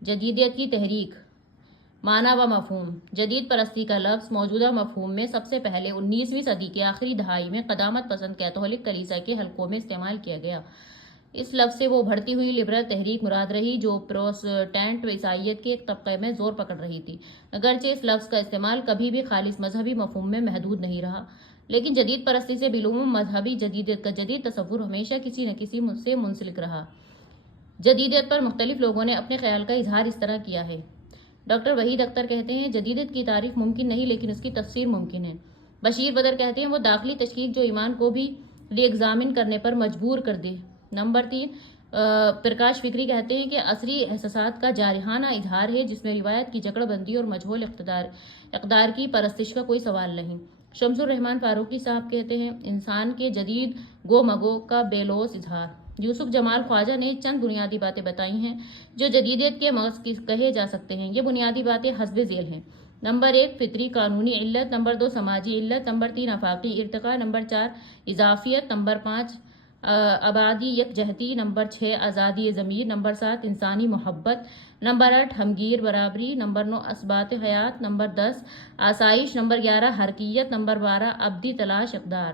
جدیدیت کی تحریک، معنی و مفہوم۔ جدید پرستی کا لفظ موجودہ مفہوم میں سب سے پہلے 19ویں صدی کے آخری دہائی میں قدامت پسند کیتھولک کلیسا کے حلقوں میں استعمال کیا گیا۔ اس لفظ سے وہ بڑھتی ہوئی لبرل تحریک مراد رہی جو پروٹسٹینٹ عیسائیت کے ایک طبقے میں زور پکڑ رہی تھی۔ اگرچہ اس لفظ کا استعمال کبھی بھی خالص مذہبی مفہوم میں محدود نہیں رہا، لیکن جدید پرستی سے بالعموم مذہبی جدیدیت کا جدید تصور ہمیشہ کسی نہ کسی سے منسلک رہا۔ جدیدیت پر مختلف لوگوں نے اپنے خیال کا اظہار اس طرح کیا ہے۔ ڈاکٹر وحید اختر کہتے ہیں جدیدیت کی تعریف ممکن نہیں لیکن اس کی تفسیر ممکن ہے۔ بشیر بدر کہتے ہیں وہ داخلی تشکیک جو ایمان کو بھی ری ایگزامن کرنے پر مجبور کر دے۔ نمبر 3، پرکاش فکری کہتے ہیں کہ عصری احساسات کا جارحانہ اظہار ہے جس میں روایت کی جکڑ بندی اور مجہول اقدار کی پرستش کا کوئی سوال نہیں۔ شمس الرحمان فاروقی صاحب کہتے ہیں انسان کے جدید گو مگو کا بے لوث اظہار۔ یوسف جمال خواجہ نے چند بنیادی باتیں بتائی ہیں جو جدیدیت کے مغز کہے جا سکتے ہیں۔ یہ بنیادی باتیں حسب ذیل ہیں۔ نمبر 1، فطری قانونی علت۔ نمبر 2، سماجی علت۔ نمبر 3، آفاقی ارتقاء۔ نمبر 4، اضافیت۔ نمبر 5، آبادی یکجہتی۔ نمبر 6، آزادی ضمیر۔ نمبر 7، انسانی محبت۔ نمبر 8، ہمگیر برابری۔ نمبر 9، اثبات حیات۔ نمبر 10، آسائش۔ نمبر 11، حرکیت۔ نمبر 12، ابدی تلاش اقدار۔